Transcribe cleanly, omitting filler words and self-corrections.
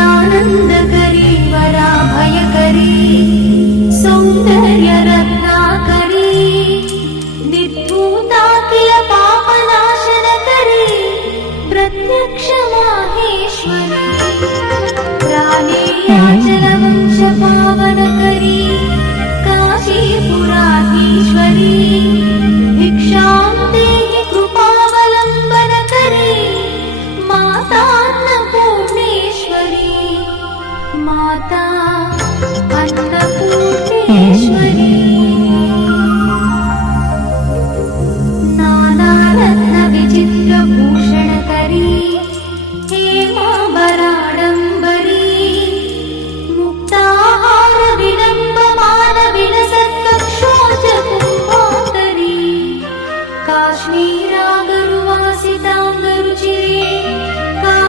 नित्यानन्दकरी वराभयकरी सौन्दर्यरत्नाकरी निर्धूताखिल पापनाशनकरी प्रत्यक्ष माहेश्वरी प्राणेयाचलवंशपावनकरी काशीपुराधीश्वरी भिक्षां देहि कृपावलम्बनकरी माता अन्नपूर्णेश्वरी माता